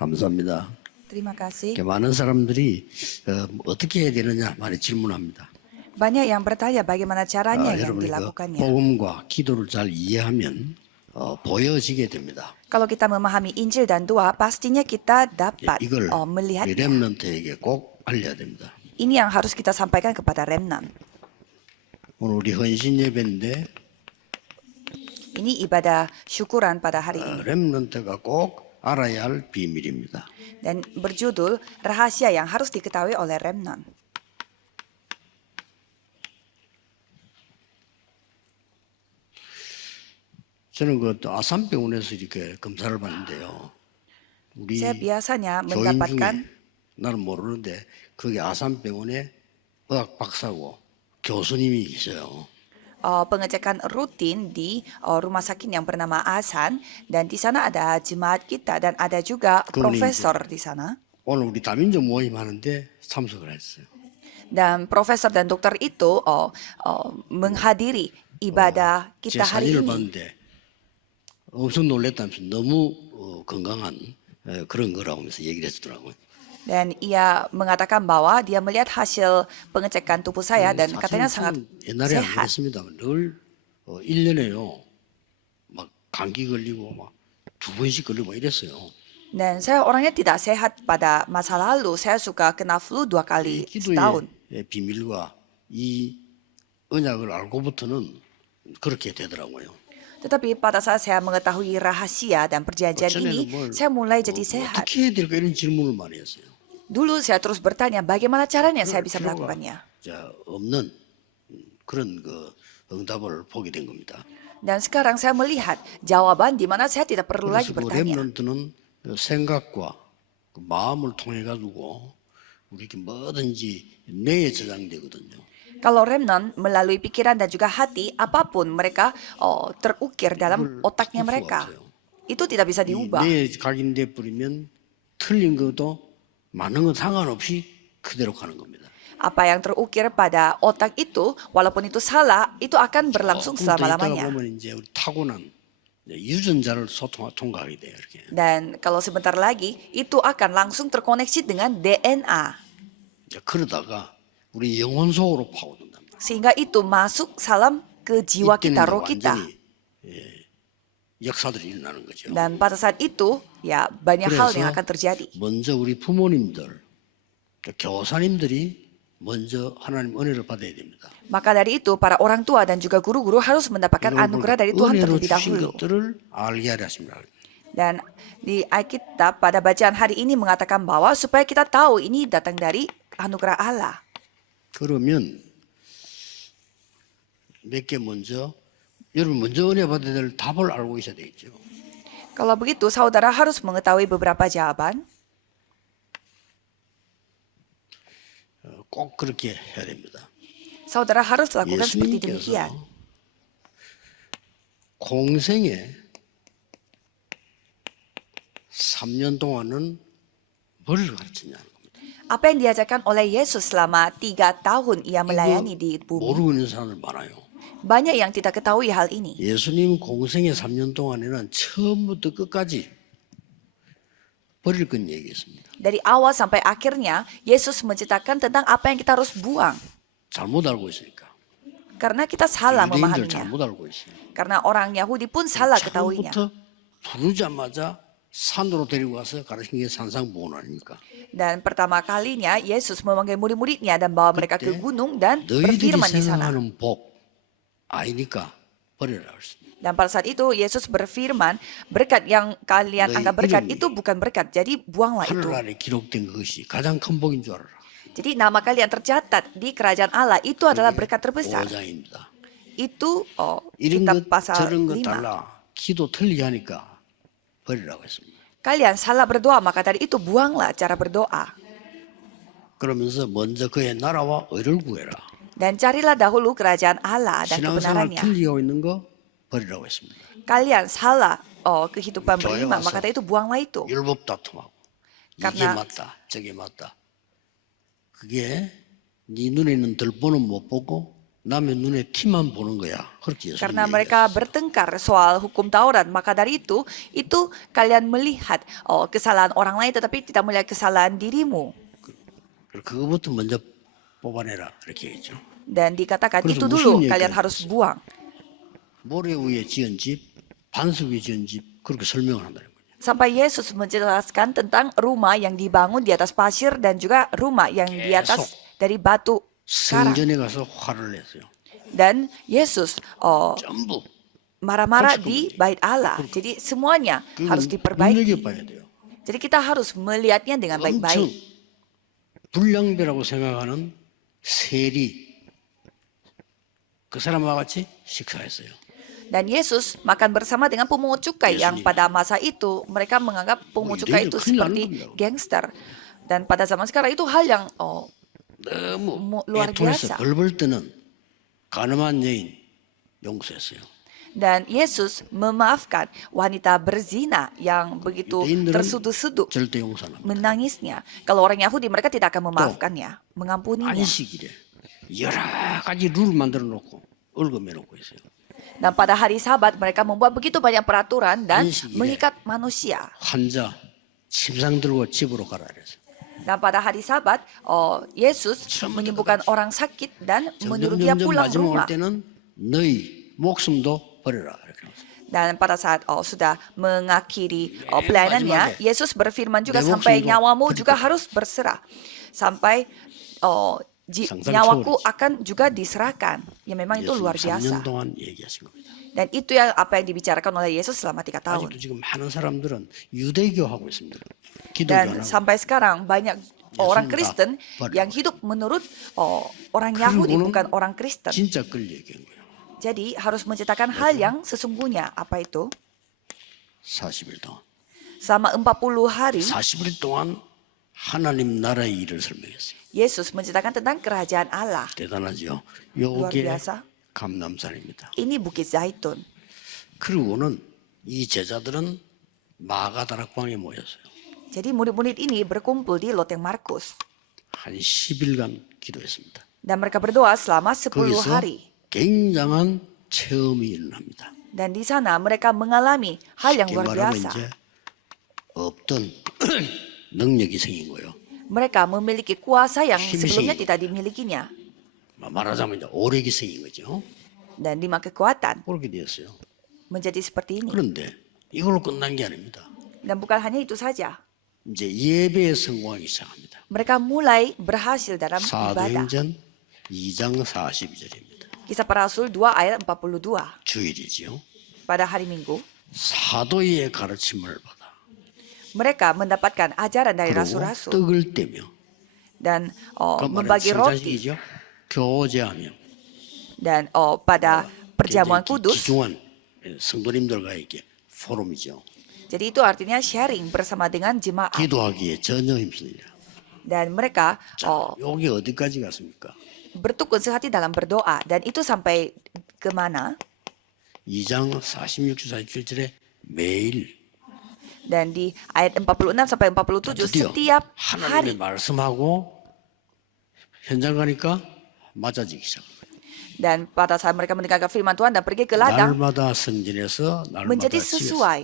감사합니다. Terima kasih. 많은 사람들이 어떻게 해야 되느냐 많이 질문합니다. Banyak yang bertanya bagaimana caranya yang 여러분 dilakukannya. 복음과 기도를 잘 이해하면 보여지게 됩니다. Kalau kita memahami Injil dan doa, pastinya kita dapat 이걸 melihatnya. 렘넌트에게 꼭 알려야 됩니다. Ini yang harus kita sampaikan kepada remnant. 오늘 우리 헌신 예배인데 Ini ibadah syukuran pada hari ini. 렘넌트가 꼭 알아야 할 비밀입니다. Dan berjudul rahasia yang harus diketahui oleh remnant. 저는 그 아산병원에서 이렇게 검사를 받는데요. 우리 Saya biasanya 교인 중에 mendapatkan 나는 모르는데 그게 아산병원의 의학 박사고 교수님이 있어요. pengecekan rutin di rumah sakit yang bernama Asan, dan di sana ada jemaat kita dan ada juga profesor di sana. 오늘 우리 다민족 모임 하는데 참석을 했어요. Dan profesor dan dokter itu menghadiri ibadah 제 kita hari 사진을 ini. 봤는데 엄청 놀랬다면서 너무 건강한 그런 거라고 하면서 얘기를 했더라고요. Dan ia mengatakan bahwa dia melihat hasil pengecekan tubuh saya dan katanya sangat 옛날에 안 sehat. 그랬습니다만 늘 1년에요. 막 감기 걸리고 막 2번씩 걸리고 막 이랬어요. Dan saya orangnya tidak sehat pada masa lalu. Saya suka kena flu 2 kali setahun. 기도의 비밀과 이 언약을 알고부터는 그렇게 되더라고요. Tetapi pada saat saya mengetahui rahasia dan perjanjian ini, saya mulai jadi sehat. 어떻게 해야 될까 이런 질문을 많이 했어요. Dulu saya terus bertanya bagaimana caranya saya bisa melakukannya. 없는 그런 그 응답을 보게 된 겁니다. Dan sekarang saya melihat jawaban di mana saya tidak perlu lagi 그래서 그 bertanya. 렘넌트는 생각과 그 마음을 통해 가지고 우리 뭐든지 뇌에 저장되거든요. Kalau remnant melalui pikiran dan juga hati, apapun mereka terukir dalam otaknya mereka. Itu tidak bisa diubah. 뇌에 각인돼 버리면 틀린 것도 많은 건 상관없이 그대로 가는 겁니다. Apa yang terukir pada otak itu, walaupun itu salah, itu akan berlangsung 조금 더 있다가 selama-lamanya. 보면 이제 우리 타고난 유전자를 통과하게 돼요. 이렇게. Dan kalau sebentar lagi, itu akan langsung terkoneksi dengan DNA. 그러다가 우리 영혼 속으로 파고든답니다. Sehingga itu masuk salam ke jiwa kita, roh kita. 역사들이 일어나는 거죠. Dan pada saat itu, ya banyak hal yang 그래서 akan terjadi. 먼저 우리 부모님들, 교사님들이 먼저 하나님 은혜를 받아야 됩니다. Maka dari itu, para orang tua dan juga guru-guru harus mendapatkan anugerah dari Tuhan 은혜로 terlebih 주신 dahulu. 것들을 알게 하려 하십니다. Dan di Alkitab pada bacaan hari ini mengatakan bahwa supaya kita tahu ini datang dari anugerah Allah. 그러면 몇 개 먼저 여러분 먼저 은혜 받아야 될 답을 알고 있어야 되겠죠. Kalau begitu, saudara harus mengetahui beberapa jawaban. 꼭 그렇게 해야 됩니다. Saudara harus lakukan seperti 예수님께서 demikian. 공생에 3년 동안은 뭘 가르치냐는 겁니다. Apa yang diajarkan oleh Yesus selama 3 tahun ia melayani di bumi. 모르고 있는 사람들 많아요. Banyak yang tidak ketahui hal ini. 예수님 공생의 3년 동안에는 처음부터 끝까지 버릴 건 얘기했습니다. Dari awal sampai akhirnya, Yesus menceritakan tentang apa yang kita harus buang. 잘못 알고 있으니까. Karena kita salah 유대인들 memahaminya. 잘못 알고 있어요. Karena orang Yahudi pun salah ketahuinya. 처음부터 부르자마자 산으로 데리고 가서 가르친 게 산상보훈 아닙니까? Dan pertama kalinya, Yesus memanggil murid-muridnya dan bawa mereka ke gunung dan 너희들이 berfirman di sana. 생각하는 복 아니니까 버려라 그랬습니다. Dan pada saat itu Yesus berfirman, berkat yang kalian 너희 anggap berkat 이름이 itu bukan berkat, jadi buanglah itu. 하늘 아래 기록된 그것이 가장 큰 복인 줄 알아라. Jadi nama kalian tercatat di kerajaan Allah itu adalah berkat terbesar. 5장입니다. Itu 이런 kitab 것 pasal 저런 것 5. 달라 기도 틀리게 하니까 버리라고 했습니다. Kalian salah berdoa, maka tadi itu buanglah cara berdoa. 그러면서 먼저 그의 나라와 의를 구해라. Dan carilah dahulu kerajaan Allah dan 신앙생활 kebenarannya. 틀리게 하고 있는 거 버리라고 했습니다. Kalian salah kehidupan 교회 beriman, 와서 maka tadi itu buanglah itu. 율법 다툼하고 이게 karena- 맞다 저게 맞다 그게 네 눈에는 들보는 못 보고 남의 눈에 티만 보는 거야. 그렇게 Karena 예수님 mereka 얘기했어. bertengkar soal hukum Taurat, maka dari itu kalian melihat kesalahan orang lain tetapi tidak melihat kesalahan dirimu. 그래서 그거부터 먼저 뽑아내라 이렇게 했죠. Dan dikatakan 그래서 itu 무슨 dulu 얘기가 kalian harus 있겠어요? buang. 모래 위에 지은 집, 반석 위에 지은 집 그렇게 설명을 한다는 거예요. Sampai Yesus menjelaskan tentang rumah yang dibangun di atas pasir dan juga rumah yang di atas dari batu karang. 성전에 가서 화를 냈어요. Dan Yesus 전부 marah-marah di bait Allah. Jadi semuanya harus diperbaiki. 눈여겨봐야 돼요. Jadi kita harus melihatnya dengan 엄청 baik-baik. 불량배라고 생각하는 세리 그 사람과 같이 식사했어요. Dan Yesus makan bersama dengan pemungut cukai yang pada masa itu mereka menganggap pemungut cukai itu seperti gangster. Dan pada zaman sekarang itu hal yang 너무 luar 애통해서 biasa. 벌벌 뜨는 가늠한 여인 용서했어요. Dan Yesus memaafkan wanita berzina yang begitu 유대인들은 tersuduh-suduh 절대 용서 안 합니다. menangisnya. Kalau orang Yahudi mereka tidak akan memaafkannya, mengampuninya. 안식일에 여러 가지 룰 만들어 놓고 얽어매 놓고 있어요. Dan pada hari Sabat mereka membuat begitu banyak peraturan dan 안식일에 mengikat manusia. 환자 침상 들고 집으로 가라 그랬어요. Dan pada hari Sabat, Yesus menyembuhkan orang sakit dan menyuruh dia 점점 pulang 마지막 올 rumah. 때는 너희 목숨도 버려라 이렇게 나왔어요. Dan pada saat sudah mengakhiri pelayanannya, 마지막에 Yesus berfirman juga 내 sampai 목숨도 nyawamu 드릴 juga 거다. harus berserah. Sampai 상상 nyawaku 초월이지. akan juga diserahkan. Ya memang itu luar 예수님 3년 biasa. 동안 얘기하신 겁니다. Dan itu yang apa yang dibicarakan oleh Yesus selama 3 tahun. 아직도 지금 많은 사람들은 유대교 하고 있습니다. 기독교 Dan 안 하고. sampai sekarang banyak orang Yesus Kristen dah yang hidup menurut orang Yahudi, 그리고는 bukan orang Kristen. 진짜 끌 얘기한 거예요. Jadi harus menceritakan hal yang sesungguhnya. Apa itu? 40일 동안. Selama 40 hari, 40일 동안 하나님 나라의 일을 설명했어요. Yesus menceritakan tentang kerajaan Allah. 대단하죠. Luar 요게 biasa. 감남산입니다. Ini Bukit Zaitun. 그리고는 이 제자들은 마가다락방에 모였어요. Jadi murid-murid ini berkumpul di Loteng Markus. 한 10일간 기도했습니다. Dan mereka berdoa selama 10 거기서 hari. 굉장한 체험이 일어납니다. Dan di sana mereka mengalami hal yang 쉽게 luar 말하면 biasa. 이제 없던 능력이 생긴 거예요. Mereka memiliki kuasa yang 힘이 sebelumnya 생긴 tidak dimilikinya. 말하자면 이제 오력이 생긴 거죠. Dan 5 kekuatan 그렇게 되었어요. menjadi seperti ini. 그런데 이걸로 끝난 게 아닙니다. Dan bukan hanya itu saja. 이제 예배에 성공하기 시작합니다. Mereka mulai berhasil dalam ibadah. 사도행전 2장 42절입니다. Kisah para Rasul 2 ayat 42. 주일이지요. Pada hari Minggu, 사도의 가르침을 받아 mereka mendapatkan ajaran dari 그리고 rasul-rasul 떡을 떼며 dan 그 말은 membagi roti. 성찬식이죠. 교제하며 Dan pada perjamuan kudus, 기중한 성도님들과 이렇게 포럼이죠. jadi itu artinya sharing bersama dengan jemaat. 기도하기에 전혀 힘쓰느냐. Dan mereka 자, 여기 어디까지 갔습니까? bertukun sehati dalam berdoa. Dan itu sampai kemana? 2장 46, 47절에 매일 Dan di ayat 46 sampai 47 드디어 setiap 하나님의 hari. 말씀하고 현장 가니까 맞아지기 시작합니다. Dan pada saat mereka mendengarkan firman Tuhan dan pergi ke ladang, 날마다 성전에서 날마다 menjadi 집에서 sesuai.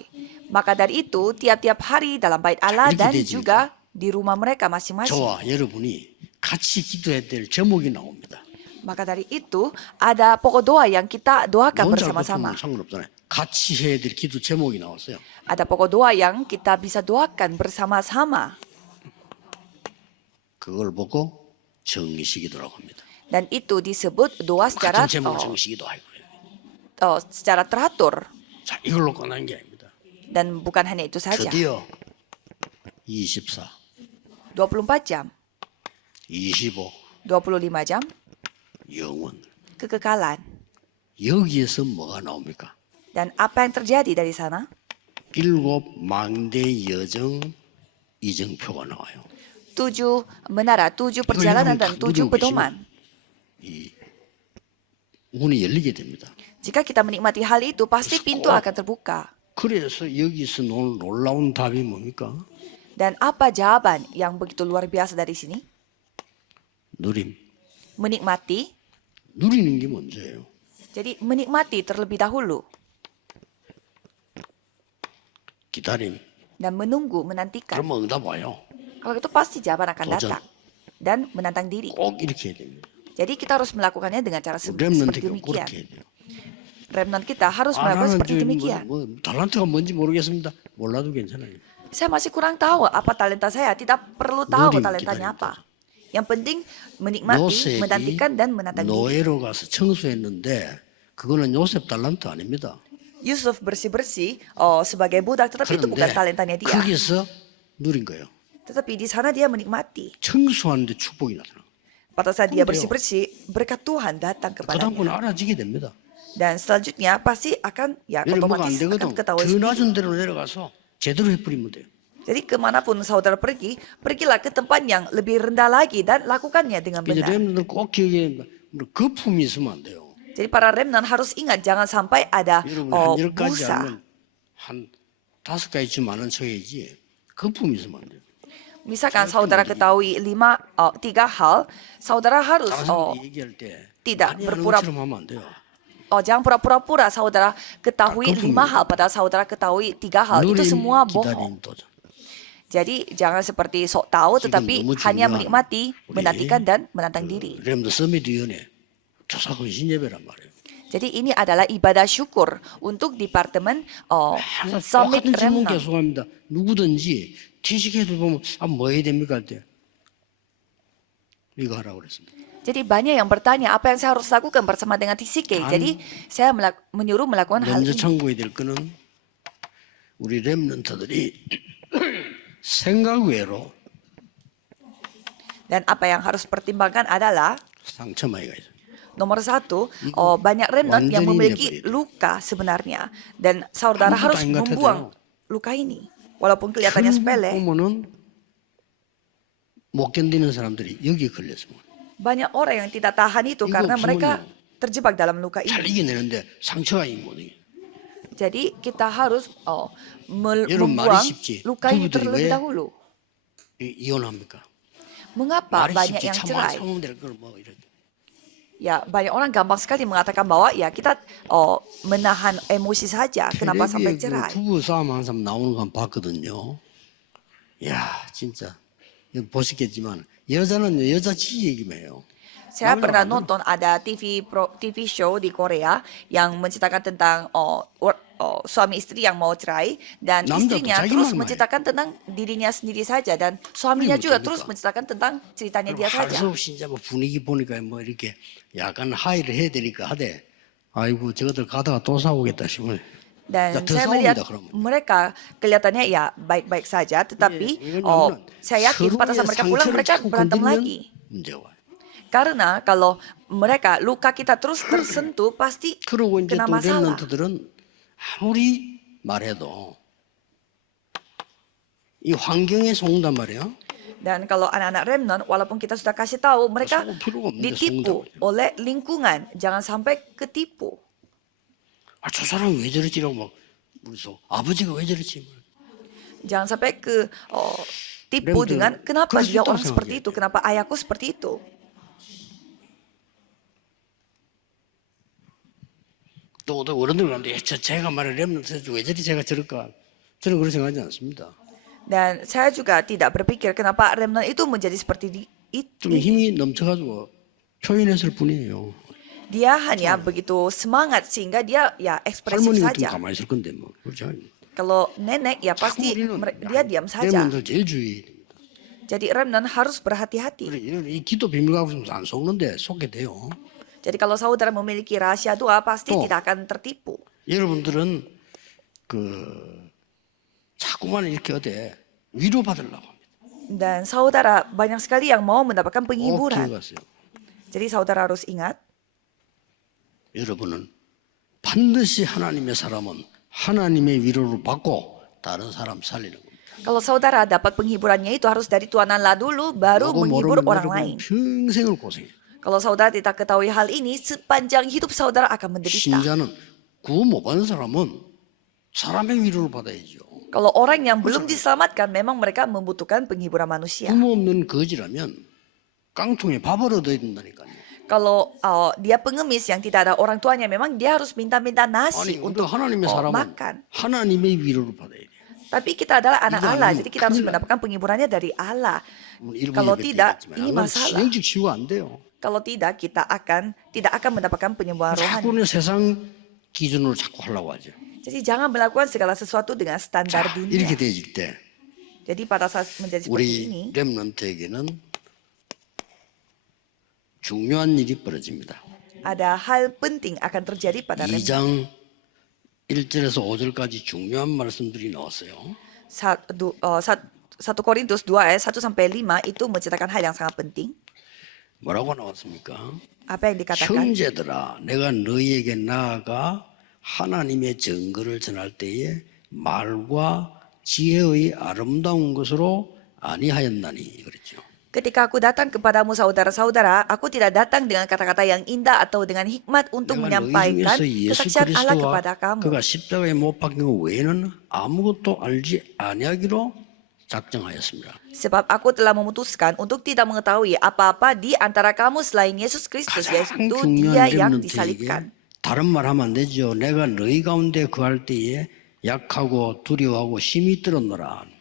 Maka dari itu, tiap-tiap hari dalam bait Allah 이렇게 dan 되지. juga di rumah mereka masing-masing. 저와 여러분이 같이 기도해야 될 제목이 나옵니다. Maka dari itu, ada pokok doa yang kita doakan 혼자 bersama-sama. 고통은 상관없잖아요. 같이 해야 될 기도 제목이 나왔어요. Ada pokok doa yang kita bisa doakan bersama-sama. 그걸 보고 정의식이라고 합니다. Dan itu disebut doa secara 같은 제목을 정의식이도 하고 secara teratur. 자, 이걸로 끝난 게 아닙니다. Dan bukan hanya itu saja. 드디어 24, 24 jam, 25 25 jam, 영원. kekekalan. 여기에서 뭐가 나옵니까? Dan apa yang terjadi dari sana? 7 망대 여정 이정표가 나와요. 7 menara, 7 perjalanan dan 7 pedoman. 이 문이 열리게 됩니다. Jika kita menikmati hal itu, pasti pintu akan terbuka. 그래서 여기서 놀라운 답이 뭡니까? Dan apa jawaban yang begitu luar biasa dari sini? 누림, Menikmati, 누리는 게 먼저예요. Jadi menikmati terlebih dahulu 기다림. dan menunggu, menantikan. 그러면 응답 와요. Kalau itu pasti jawaban akan 도전. datang dan menantang diri. 꼭 이렇게 해야 됩니다. Jadi kita harus melakukannya dengan cara seperti 렘넌트가 demikian. 그렇게 해야 돼요. Remnant kita harus 아, melakukan 나는 seperti demikian. 달란트가 뭔지 모르겠습니다. 몰라도 괜찮아요. Saya masih kurang tahu apa talenta saya. Tidak perlu tahu 누림, talentanya 기다림, apa. Yang penting menikmati, 요셉이 menantikan dan menantang diri. 노예로 가서 청소했는데 그거는 요셉 달란트 아닙니다. Yusuf bersih-bersih sebagai budak, tetapi itu bukan 그런데 talentanya dia. 거기서 누린 거예요. Tetapi di sana dia menikmati. 청소하는데 축복이 나타나. Pada saat dia 그런데요. bersih-bersih, berkat Tuhan datang 그 kepadanya. 다음부터는 알아지게 됩니다. Dan selanjutnya pasti akan 얘는 뭐가 안 otomatis 되거든. akan ketahui 더 sendiri. 낮은 데로 내려가서 제대로 해버리면 돼요. Jadi kemanapun saudara pergi, pergilah ke tempat yang lebih rendah lagi dan lakukannya dengan 이제 benar. 렘들은 꼭 기억해야 됩니다. 거품이 있으면 안 돼요. Jadi para remnant harus ingat jangan sampai ada 여러분 한 10가지 busa. 하면 한 5가지쯤 아는 척해야지 거품이 있으면 안 돼요. Misalkan saudara ketahui 3 hal, saudara harus 다른 사람이 얘기할 때 tidak 아니 하는 berpura 것처럼 하면 안 돼요. jangan pura-pura saudara ketahui 5 hal padahal saudara ketahui 3 hal. Itu 누림, semua 기다림, bohong. 도전. Jadi jangan seperti sok tahu 지금 tetapi 너무 hanya 중요한 menikmati, 우리 menantikan dan menantang diri. 렘드 서밋위원회 조사 헌신 예배란 말이에요. Jadi ini adalah ibadah syukur untuk Departemen 항상 Summit 똑같은 질문 Remnant. 계속 합니다. 누구든지 TCK도 보면 뭐 해야 됩니까 할 때 이거 하라고 그랬습니다. Jadi banyak yang bertanya apa yang saya harus lakukan bersama dengan TCK. Jadi saya menyuruh melakukan hal 먼저 ini. 참고해야 될 거는 우리 렘넌트들이 생각 외로 Dan apa yang harus pertimbangkan adalah 상처마이가 있어요. nomor 1, banyak remnant yang 완전히 memiliki 내버려둬. luka sebenarnya. Dan saudara 아무것도 harus 아닌 것 membuang 같아도요. luka ini. Walaupun kelihatannya 결국 sepele, 보면은 못 견디는 사람들이 여기에 걸렸습니다. banyak orang yang tidak tahan itu 이거 karena 없으면요. mereka terjebak dalam luka 잘 ini. 이겨내는데 상처가 못 이겨. Jadi kita harus 여러분, 말이 membuang 쉽지. luka ini 부부들이 terlebih 왜 dahulu. 이혼합니까? Mengapa 말이 banyak 쉽지 yang 참아 cerai? 참으면 될 걸 뭐 이렇게. Ya, banyak orang gampang sekali mengatakan bahwa ya kita menahan emosi saja. Kenapa sampai 텔레비에 그 cerai? 부부 싸움 하는 사람 나오는 거 한번 봤거든요. 야 진짜 이거 보시겠지만 여자는 여자 지 얘기만 해요. Saya 남자는 pernah 안 nonton ada TV show di Korea yang menceritakan tentang suami istri yang mau cerai dan 남자도 istrinya 자기만 terus 말해. menceritakan tentang dirinya sendiri saja dan suaminya 그게 juga 뭡니까? terus menceritakan tentang ceritanya dia 할 saja. 수 없이 이제 뭐 분위기 보니까 뭐 이렇게 약간 하이를 해야 되니까 하되 아이고 저것들 가다가 또 싸우겠다 싶어요. Dan 야, 더 saya melihat 싸웁니다, 그러면. mereka kelihatannya ya baik-baik saja, tetapi 예, 이건 saya yakin pada saat mereka pulang mereka berantem lagi. 문제가 와요. Karena kalau mereka luka kita terus tersentuh pasti 그러고 이제 kena 또 masalah. 렘넌트들은 아무리 말해도 이 환경에 속는단 말이에요. Dan kalau anak-anak remnant, walaupun kita sudah kasih tahu, mereka 속을 필요가 없는데 ditipu 속는다고. oleh lingkungan. Jangan sampai ketipu. 아, 저 사람 왜 저러지라고 막 그래서 아버지가 왜 저러지? Jangan sampai tipu Remnant. dengan kenapa 그럴 수 dia 있다고 orang seperti 생각해요. itu, kenapa ayahku seperti itu. 또 어른들 가는데 제가 말해 렘넌트 왜 저리 제가 저럴까? 저는 그렇게 생각하지 않습니다. Dan saya juga tidak berpikir kenapa remnant itu menjadi seperti 좀 itu. 힘이 넘쳐가지고 표현했을 뿐이에요. Dia hanya begitu semangat sehingga dia ya ekspresif 할머니 같으면 saja. 가만히 있을 건데 뭐 그렇지 않아요. Kalau nenek ya pasti dia diam saja. 렘넌트 제일 주의해야 됩니다. Jadi remnant harus berhati-hati. 그래, 이 기도 비밀 가고 있으면 안 속는데 속게 돼요. Jadi kalau saudara memiliki rahasia doa pasti Oh. tidak akan tertipu. 여러분들은 그 자꾸만 이렇게 어디 위로 받으려고 합니다. Dan saudara banyak sekali yang mau mendapatkan 꼭 penghiburan. 기억하세요. Jadi saudara harus ingat, 여러분은 반드시 하나님의 사람은 하나님의 위로를 받고 다른 사람 살리는 겁니다. kalau saudara dapat penghiburannya itu harus dari Tuhan Allah dulu, baru 요거 menghibur 모르면 orang 여러분 lain. 평생을 고생해요. Kalau saudara tidak ketahui hal ini, sepanjang hidup saudara akan menderita. 신자는 구원 못 받은 사람은 사람의 위로를 받아야죠. Kalau orang yang belum diselamatkan, memang mereka membutuhkan penghiburan manusia. 부모 없는 거지라면 깡통에 밥을 얻어야 된다니까요. Kalau dia pengemis yang tidak ada orang tuanya, memang dia harus minta-minta nasi 아니, untuk 우리가 하나님의 사람은 makan. 하나님의 위로를 받아야 돼. Tapi kita adalah anak Itu Allah, anu, jadi kita harus 큰일 나. mendapatkan penghiburannya dari Allah. 일부 Kalau 예배 때 tidak, 얘기했지만 ini 이건 masalah. 영적 치유가 안 돼요. Kalau tidak, kita tidak akan mendapatkan penyembuhan rohani. 자꾸는 세상 기준으로 자꾸 하려고 하죠. Jadi jangan melakukan segala sesuatu dengan standar 자, dunia. 이렇게 되질 때 Jadi pada saat menjadi seperti ini, 우리 렘넌트에게는 중요한 일이 벌어집니다. ada hal penting akan terjadi pada remnant. 2장 1절에서 5절까지 중요한 말씀들이 나왔어요. 1 Korintus 2 ayat 1 sampai 5 itu menceritakan hal yang sangat penting. 뭐라고 나왔습니까? Apa yang dikatakan? 형제들아, 내가 너희에게 나아가 하나님의 증거를 전할 때에 말과 지혜의 아름다운 것으로 아니하였나니 그랬죠. Ketika aku datang kepadamu saudara-saudara, aku tidak datang dengan kata-kata yang indah atau dengan hikmat untuk 내가 너희 menyampaikan 중에서 예수 kesaksian Allah 그리스도와 kepada kamu. 그가 십자가에 못 박힌 것 외에는 아무것도 알지 아니하기로 작정하였습니다. Sebab aku telah memutuskan untuk tidak mengetahui apa-apa di antara kamu selain Yesus Kristus, 가장 yaitu Dia 중요한 yang 렘넌트에게 disalibkan. 다른 말 하면 안 되죠. 내가 너희 가운데 거할 때에 약하고 두려워하고 힘이 들었노라.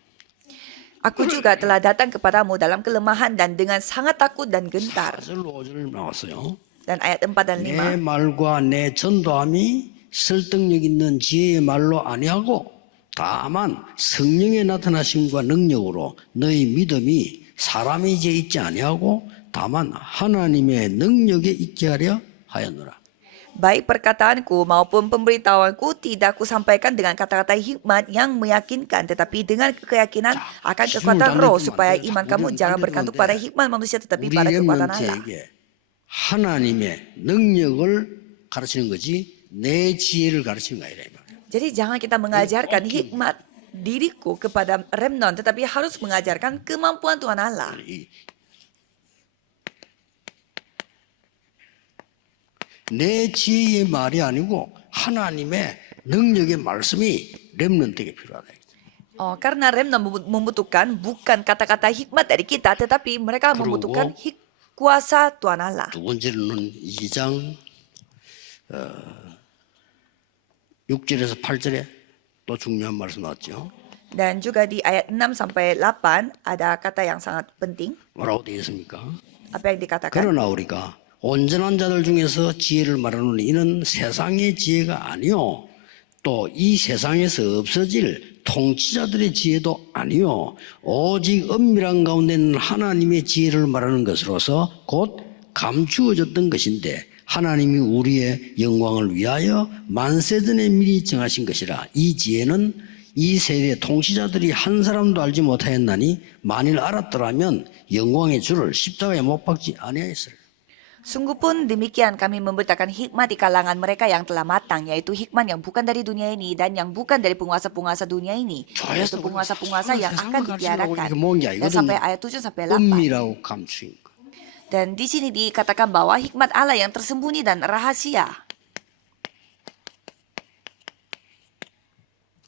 Aku juga telah datang kepadamu dalam kelemahan dan dengan sangat takut dan gentar. 4절 5절 나왔어요. Dan ayat 4 dan 내 5. 말과 내 전도함이 설득력 있는 지혜의 말로 아니하고 다만 성령의 나타나심과 능력으로 너희 믿음이 사람에게 있지 아니하고 다만 하나님의 능력에 있게 하려 하였노라. Baik perkataanku maupun pemberitahuanku tidak kusampaikan dengan kata-kata hikmat yang meyakinkan, tetapi dengan keyakinan akan kekuatan roh, supaya iman kamu jangan bergantung pada hikmat manusia tetapi pada 우리 kekuatan Allah. 렘넌트에게 하나님의 능력을 가르치는 거지 내 지혜를 가르치는 거 아니라 이 말이에요. Jadi jangan kita mengajarkan hikmat diriku kepada remnant, tetapi harus mengajarkan kemampuan Tuhan Allah. 내 지혜의 말이 아니고 하나님의 능력의 말씀이 렘넌트에게 필요하다. Karena remnant membutuhkan bukan kata-kata hikmat dari kita, tetapi mereka 그리고 membutuhkan kuasa Tuhan Allah. 두 번째로는 2장 6절에서 8절에 또 중요한 말씀 나왔죠. Dan juga di ayat 6 sampai 8 ada kata yang sangat penting. 뭐라고 되어 있습니까? Apa yang dikatakan? 그러나 우리가 온전한 자들 중에서 지혜를 말하노니 이는 세상의 지혜가 아니요 또 이 세상에서 없어질 통치자들의 지혜도 아니요 오직 은밀한 가운데 있는 하나님의 지혜를 말하는 것으로서 곧 감추어졌던 것인데 하나님이 우리의 영광을 위하여 만세전에 미리 정하신 것이라. 이 지혜는 이 세대 통치자들이 한 사람도 알지 못하였나니 만일 알았더라면 영광의 주를 십자가에 못 박지 아니하였으리라. Sungguh pun demikian kami memberitakan hikmat di kalangan mereka yang telah matang, yaitu hikmat yang bukan dari dunia ini dan yang bukan dari penguasa-penguasa dunia ini, yaitu penguasa-penguasa yang akan dibiarkan. Dan sampai ayat 7 sampai 8. 은밀하고 감추인 것. Dan di sini dikatakan bahwa hikmat Allah yang tersembunyi dan rahasia.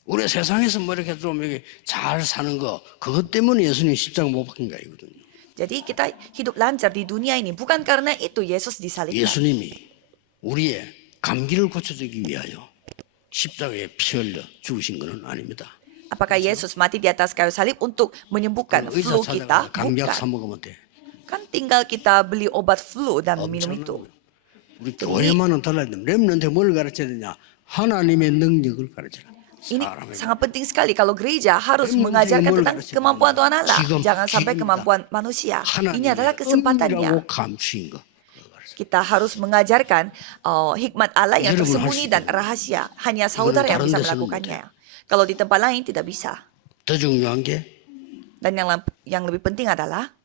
우리 세상에서 뭐 이렇게 좀 이렇게 잘 사는 거 그것 때문에 예수님 십자가 못 박힌 거 아니거든요. Jadi kita hidup lancar di dunia ini bukan karena itu Yesus disalibkan. 예수님이 우리의 감기를 고쳐주기 위하여 십자가에 피 흘려 죽으신 것은 아닙니다. Apakah Yesus mati di atas kayu salib untuk menyembuhkan 의사 flu kita? 찾아가 감기약 Bukan. 사 먹으면 돼. Kan tinggal kita beli obat flu dan minum itu. 우리 교회만은 달라야 돼. 렘넌트에 뭘 가르쳐야 되냐? 하나님의 능력을 가르쳐라. Ini sangat penting sekali kalau gereja harus mengajarkan tentang kemampuan Tuhan Allah. Jangan sampai kemampuan manusia. Ini adalah kesempatannya. 은밀하고 감추인 거. Kita harus mengajarkan hikmat Allah yang tersembunyi dan rahasia. Hanya saudara yang bisa melakukannya. Kalau di tempat lain tidak bisa. 더 중요한 게 Dan yang lebih penting adalah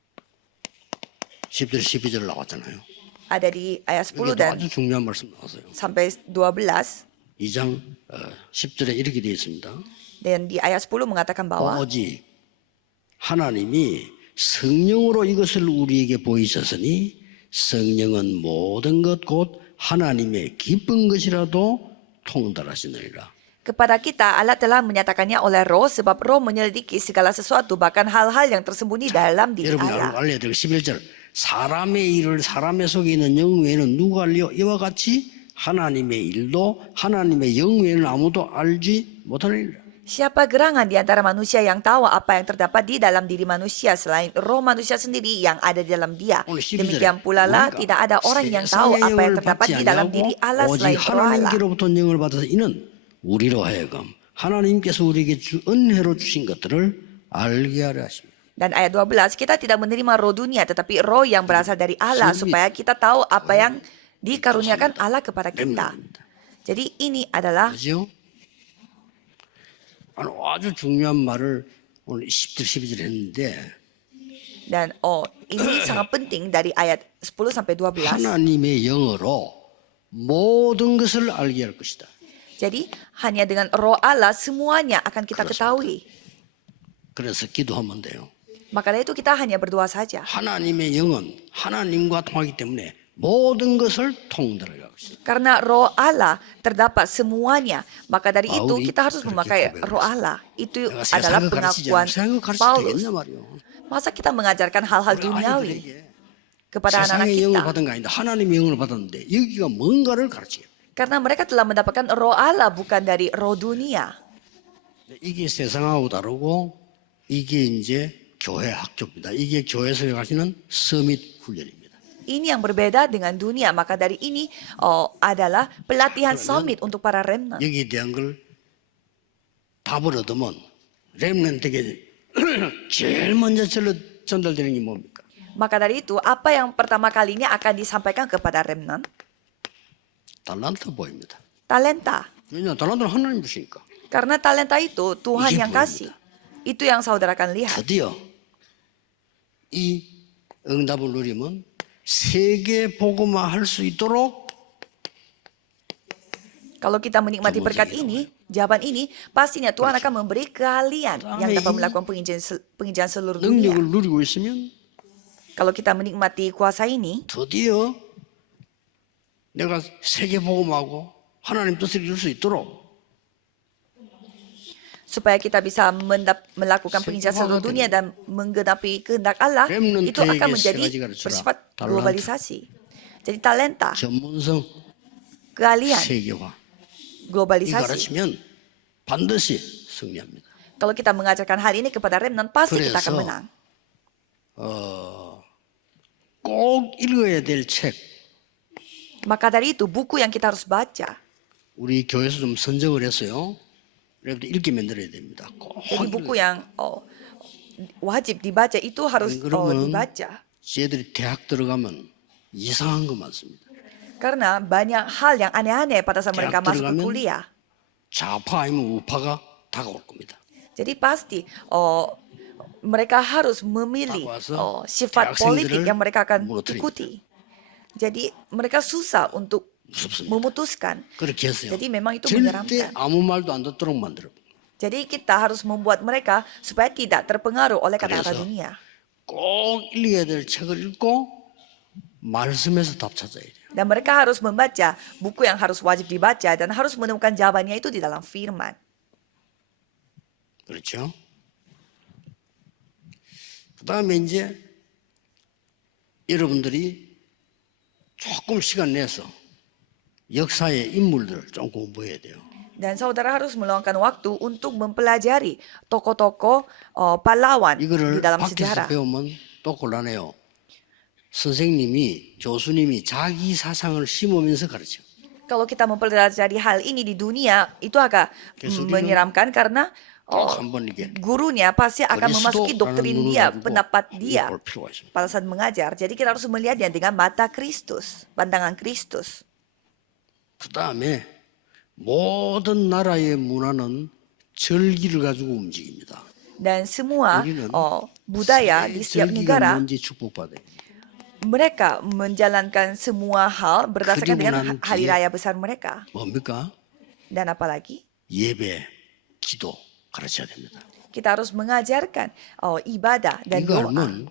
10절 12절 나왔잖아요. ada di ayat 10 여기도 dan 아주 중요한 말씀 나왔어요. sampai 12. 2장 10절에 이렇게 되어 있습니다. Dan di ayat 10 mengatakan bahwa 오직 하나님이 성령으로 이것을 우리에게 보이셨으니 성령은 모든 것 곧 하나님의 기쁜 것이라도 통달하시느니라. kepada kita Allah telah menyatakannya oleh roh, sebab roh menyelidiki segala sesuatu, bahkan hal-hal yang tersembunyi dalam diri 여러분이 Allah. 알아야 될 11절 사람의 일을 사람의 속에 있는 영 외에는 누가 알리요? 이와 같이 하나님의 일도 하나님의 영 외에는 아무도 알지 못하느니라. Siapa gerangan di antara manusia yang tahu apa yang terdapat di dalam diri manusia selain roh manusia sendiri yang ada di dalam dia. 오늘 12절에 Demikian pula lah tidak ada orang yang tahu 세상의 apa yang 영을 terdapat 받지 di dalam 아니하고 diri Allah 오직 selain roh Allah. 하나님께로부터 영을 받아서 이는 우리로 하여금 하나님께서 우리에게 은혜로 주신 것들을 알게 하려 하십니다. Dan ayat 12, kita tidak menerima roh dunia tetapi roh yang berasal dari Allah supaya kita tahu apa yang dikaruniakan Allah kepada kita. Jadi ini adalah 그죠? 아주 중요한 말을 오늘 10절 12절 했는데 dan ini sangat penting dari ayat 10 sampai 12. 하나님의 영으로 모든 것을 알게 할 것이다. Jadi hanya dengan roh Allah semuanya akan kita ketahui. 그래서 기도하면 돼요. Maka dari itu kita hanya berdoa saja. 하나님의 영은 하나님과 통하기 때문에 모든 것을 통달하게 하고 있어요. Karena roh Allah terdapat semuanya. Maka dari itu Pauli kita harus 그렇게 memakai 고백을 roh Allah. Itu 내가 adalah 세상을 가르치지 pengakuan 않으면 세상을 가르치면 Paulus. 되겠냐 말이요. Masa kita mengajarkan hal-hal 우리 duniawi 아이들에게 kepada anak-anak 세상의 영을 kita? 받은 거 아닌데 하나님의 영을 받았는데 여기가 뭔가를 가르쳐요. Karena mereka telah mendapatkan roh Allah bukan dari roh dunia. 이게 세상하고 다르고 이게 이제 교회 학교입니다. 이게 교회에서 가시는 서밋 훈련입니다. Ini yang berbeda dengan dunia. Maka dari ini adalah pelatihan summit untuk para remnant. 여기에 대한 걸 답을 얻으면 렘넌트에게 제일 먼저 전달되는 게 뭡니까? Maka dari itu, apa yang pertama kalinya akan disampaikan kepada remnant? 달란트 보입니다. Talenta. 왜냐 달란트는 하나님 주시니까. Karena talenta itu Tuhan 이게 yang kasih. Itu yang saudara akan lihat. 드디어 이 응답을 누리면 세계 복음화 할 수 있도록 Kalau kita menikmati berkat ini, jawaban ini, pastinya Tuhan akan memberi kalian yang dapat melakukan penginjilan seluruh dunia. 능력을 누리고 있으면 Kalau kita menikmati kuasa ini, 드디어 내가 세계 복음하고 하나님 뜻을 이룰 수 있도록 supaya kita bisa melakukan penginjilan seluruh dunia dan menggenapi kehendak Allah, itu akan menjadi bersifat globalisasi. Jadi talenta, 전문성 keahlian, 세계화 이 globalisasi. 가르치면 반드시 승리합니다. Kalau kita mengajarkan hal ini kepada remnant, pasti kita akan 그래서 menang. 꼭 읽어야 될 책 Maka dari itu, buku yang kita harus baca. 우리 교회에서 좀 선정을 했어요. 여러분들 읽게 만들어야 됩니다. 꼭 Jadi buku yang wajib dibaca itu harus 그러면 dibaca. 쟤들이 대학 들어가면 이상한 거 많습니다. Karena banyak hal yang aneh-aneh pada saat mereka 대학 masuk ke 들어가면 kuliah. 좌파 아니면 우파가 다가올 겁니다. Jadi pasti mereka harus memilih 와서 sifat 대학생들을 politik yang mereka akan 무너뜨립니다. ikuti. Jadi mereka susah untuk 무섭습니다. memutuskan. 그렇게 했어요. Jadi memang itu 절대 menyeramkan. 아무 말도 안 듣도록 만들어. Jadi kita harus membuat mereka supaya tidak terpengaruh oleh kata-kata 그래서 dunia. 꼭 읽어야 될 책을 읽고 말씀에서 답 찾아야 돼요. Dan mereka harus membaca buku yang harus wajib dibaca dan harus menemukan jawabannya itu di dalam firman. 그렇죠? 그다음에 이제 여러분들이 조금 시간 내서 역사의 인물들을 좀 공부해야 돼요. Dan saudara harus meluangkan waktu untuk mempelajari tokoh-tokoh pahlawan di 이거를 dalam 밖에서 sejarah. 배우면 또 곤란해요. 선생님이 교수님이 자기 사상을 심으면서 가르쳐. Kalau kita mempelajari hal ini di dunia, itu agak menyeramkan karena 한번 이게 gurunya pasti akan memasuki doktrin dia, pendapat dia 볼 필요가 있습니다. pada saat mengajar. Jadi kita harus melihatnya dengan mata Kristus, pandangan Kristus. 그다음에 모든 나라의 문화는 절기를 가지고 움직입니다. Dan semua 우리는 budaya di setiap 절기가 negara, 뭔지 축복받아요. mereka menjalankan semua hal berdasarkan dengan 그리고 난 hari 뒤에 raya besar mereka. 뭡니까? Dan apalagi, 예배, 기도 가르쳐야 됩니다. kita harus mengajarkan ibadah dan 이거 doa. 알면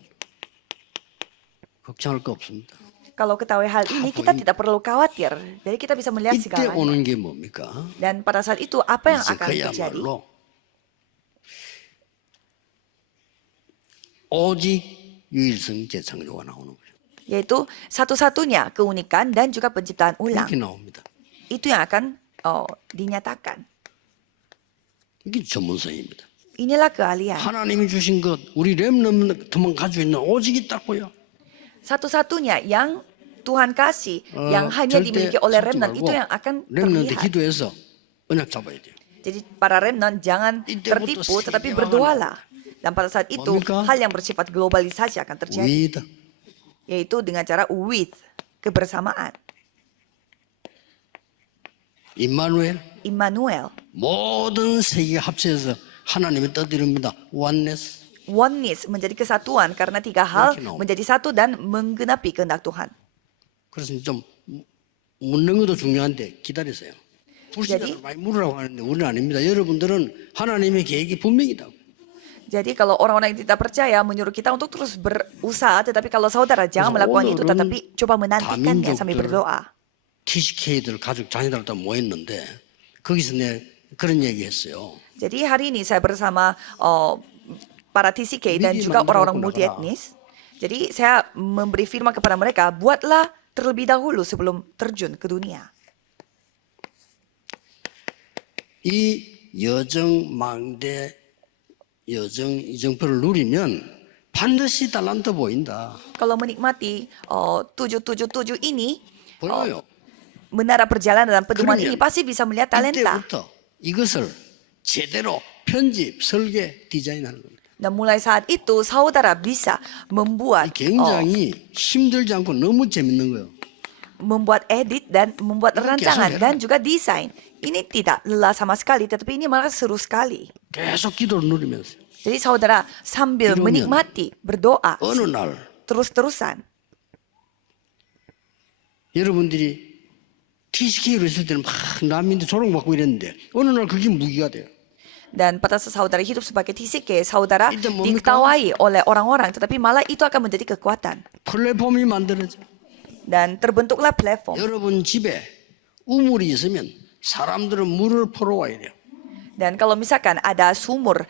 걱정할 거 없습니다. Kalau ketahui hal ini, kita tidak perlu khawatir. Jadi kita bisa melihat 이때 segalanya. 오는 게 뭡니까? Dan pada saat itu, apa yang 이제 akan terjadi? 그야말로 오직 유일성 재창조가 나오는 거죠. yaitu satu-satunya keunikan dan juga penciptaan ulang. 이렇게 나옵니다. Itu yang akan dinyatakan. 이게 전문성입니다. Inilah keahlian. 하나님이 주신 것, 우리 렘넌트만 가지고 있는 오직 있다고요. Satu-satunya yang Tuhan kasih, yang hanya dimiliki oleh remnant, itu yang akan 렘넌트 terlihat. 기도해서 언약 잡아야 돼요. Jadi para remnant jangan tertipu, tetapi berdoalah. Dan pada saat itu, 뭡니까? hal yang bersifat globalisasi akan terjadi. with Yaitu dengan cara with, kebersamaan. 임마누엘 Immanuel, 모든 세계가 합쳐서 하나님의 뜻 이룹니다. oneness. oneness, menjadi kesatuan karena tiga hal 이렇게 나옵니다. menjadi satu dan menggenapi kehendak Tuhan. 그래서 좀 묻는 것도 중요한데 기다리세요. 불신자들 jadi- 많이 물으라고 하는데 우리는 아닙니다. 여러분들은 하나님의 계획이 분명이다. Jadi kalau orang-orang yang tidak percaya menyuruh kita untuk terus berusaha, tetapi kalau saudara jangan 그래서 melakukan itu, 오늘은 tetapi coba menantikannya sambil 다민족들 berdoa. TCK들 가족 자녀들 다 모였는데 거기서 내 그런 얘기했어요. Jadi hari ini saya bersama para TCK dan Midi juga mandra orang-orang pun multi nakala. etnis. Jadi saya memberi firman kepada mereka, buatlah terlebih dahulu sebelum terjun ke dunia. 이 여정망대 여정 이정표를 누리면 반드시 달란트 보인다. Kalau menikmati 777 ini, 보여요. menara perjalanan dan pedoman 그러면 ini pasti bisa melihat talenta. 이때부터 이것을 제대로 편집, 설계, 디자인하는 겁니다. Dan mulai saat itu saudara bisa membuat 굉장히 힘들지 않고 너무 재밌는 거예요. membuat edit dan membuat Ini rancangan keesokan. dan juga desain. Ini tidak lelah sama sekali, tetapi ini malah seru sekali. 계속 기도를 누리면서 Jadi saudara sambil 이루면 menikmati, berdoa, 어느 날 terus-terusan. 여러분들이 TCK로 있을 때는 막 난민들 조롱받고 이랬는데 어느 날 그게 무기가 돼요. Dan pada saat saudara hidup sebagai TCK, saudara Itu 뭡니까? diketawai oleh orang-orang, tetapi malah itu akan menjadi kekuatan. 플랫폼이 만들어져. Dan terbentuklah platform. 여러분 집에 우물이 있으면 사람들은 물을 퍼러 와야 돼요. Dan kalau misalkan ada sumur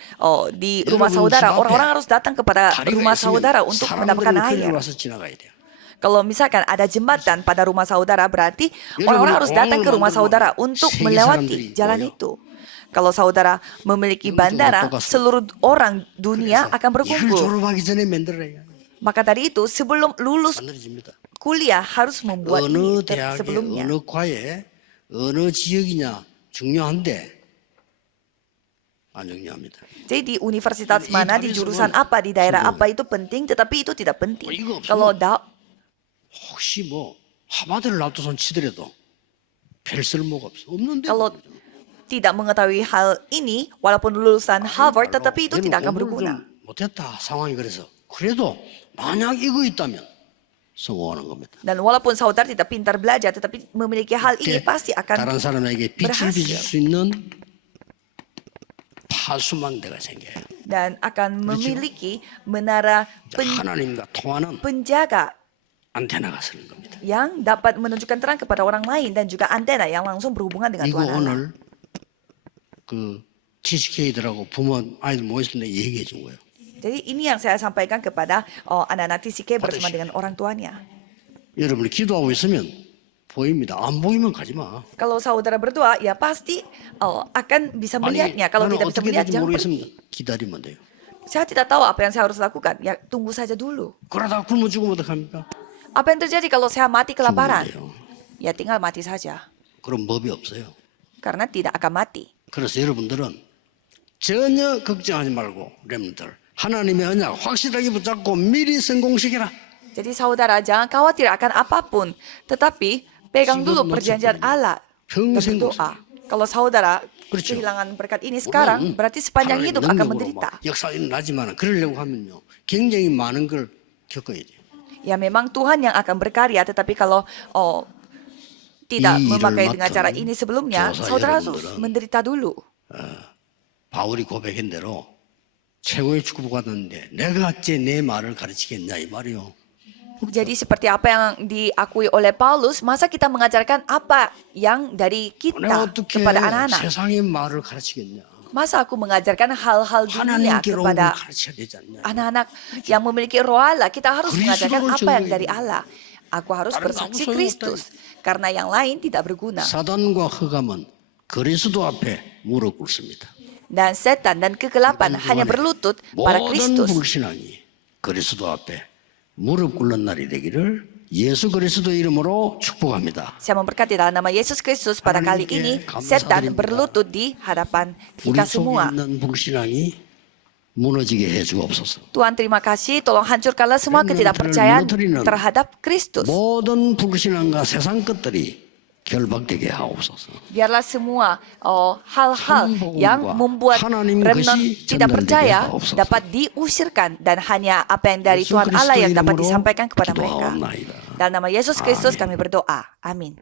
di rumah 여러분 saudara, 집 앞에 orang-orang harus datang kepada 다리가 rumah 있으면 saudara untuk mendapatkan 사람들은 air. 거기로 와서 지나가야 돼요. Kalau misalkan ada jembatan pada rumah saudara, berarti orang-orang harus datang ke rumah 공을 saudara 만들면 untuk 세계 melewati 사람들이 jalan 모여. itu. Kalau saudara memiliki 이것도 bandara, 똑같습니다. seluruh orang dunia akan 이걸 berkumpul. 졸업하기 전에 만들어야 Maka dari itu, sebelum lulus 만들어집니다. kuliah harus membuat 어느 ini 대학에 sebelumnya. 어느 과에 어느 지역이냐 중요한데 안 중요합니다. Jadi di universitas Ini mana, di dari jurusan semua. apa, di daerah Semua. apa itu penting, tetapi itu tidak penting. 이거 없으면 Kalau 혹시 뭐 하바드를 놔둬서 치더라도 별 쓸모가 없는데. kalau tidak mengetahui hal ini, walaupun lulusan Harvard, tetapi itu 여러분, tidak akan 공부를 berguna. 좀 못했다 상황이 그래서 그래도 만약 이거 있다면 성공하는 겁니다. Dan walaupun saudara tidak pintar belajar, tetapi memiliki hal ini pasti akan 다른 사람에게 빛을 berhasil. 비출 수 있는 파수망대가 생겨요. dan akan memiliki menara 하나님과 통하는 penjaga 안테나가 서는 겁니다. yang dapat menunjukkan terang kepada orang lain dan juga antena yang langsung berhubungan dengan 이거 Tuhan Allah. 오늘 그 TCK들하고 부모 아이들 모였을 때 얘기해 준 거예요. Jadi ini yang saya sampaikan kepada anak-anak TCK bersama 받으시오. dengan orang tuanya. 여러분이 기도하고 있으면 보입니다. 안 보이면 가지 마. Kalau saudara berdoa, ya pasti akan bisa melihatnya. Kalau 나는 tidak bisa 어떻게 melihat, 될지 jangan pergi. 모르겠습니다. 기다리면 돼요. Saya tidak tahu apa yang saya harus lakukan. Ya tunggu saja dulu. 그러다가 굶어 죽으면 어떡합니까? Apa yang terjadi kalau saya mati kelaparan? 죽으면 돼요. Ya tinggal mati saja. 그럼 법이 없어요. Karena tidak akan mati. 그래서 여러분들은 전혀 걱정하지 말고 렘들 하나님의 언약 확실하게 붙잡고 미리 성공시켜라. Jadi saudara jangan khawatir akan apapun, tetapi pegang dulu perjanjian Allah dan 평생 berdoa. Kalau saudara 그렇죠. kehilangan berkat ini sekarang, berarti sepanjang 하나님의 hidup akan 능력으로 menderita. 막 역사가 일어나지만 그러려고 하면요 굉장히 많은 걸 겪어야 돼요. Ya memang Tuhan yang akan berkarya, tetapi kalau tidak 이 일을 memakai dengan 맡은 cara ini sebelumnya, 교사 saudara harus 여러분들은 menderita dulu. 바울이 고백한 대로 최고의 축복을 받았는데 내가 어째 내 말을 가르치겠냐 이 말이요. Jadi seperti apa yang diakui oleh Paulus, masa kita mengajarkan apa yang dari 내가 kita 어떻게 kepada anak-anak? 세상의 말을 가르치겠냐. Masa aku mengajarkan hal-hal dunia 하나님께로 kepada 가르쳐야 되지 않냐. anak-anak yang memiliki roh Allah? Kita harus mengajarkan Kristus apa yang 정죄. dari Allah. Aku harus Karena bersaksi amu Kristus, karena yang lain tidak berguna. 사단과 흑암은 그리스도 앞에 무릎 꿇습니다. Dan setan dan kegelapan hanya berlutut pada 모든 Kristus. 불신앙이 그리스도 앞에 무릎 꿇는 날이 되기를 예수 그리스도 이름으로 축복합니다. Saya memberkati dalam nama Yesus Kristus pada kali ini, setan berlutut di hadapan 우리 kita 속에 semua. 있는 불신앙이 무너지게 해주옵소서. Tuhan terima kasih, tolong hancurkanlah semua ketidakpercayaan terhadap Kristus. 모든 불신앙과 세상 것들이 결박되게 하옵소서. Biarlah semua hal-hal yang membuat remnant tidak percaya dapat diusirkan dan hanya apa yang dari Tuhan Allah yang dapat disampaikan kepada mereka. Dalam nama Yesus Kristus kami berdoa. Amin.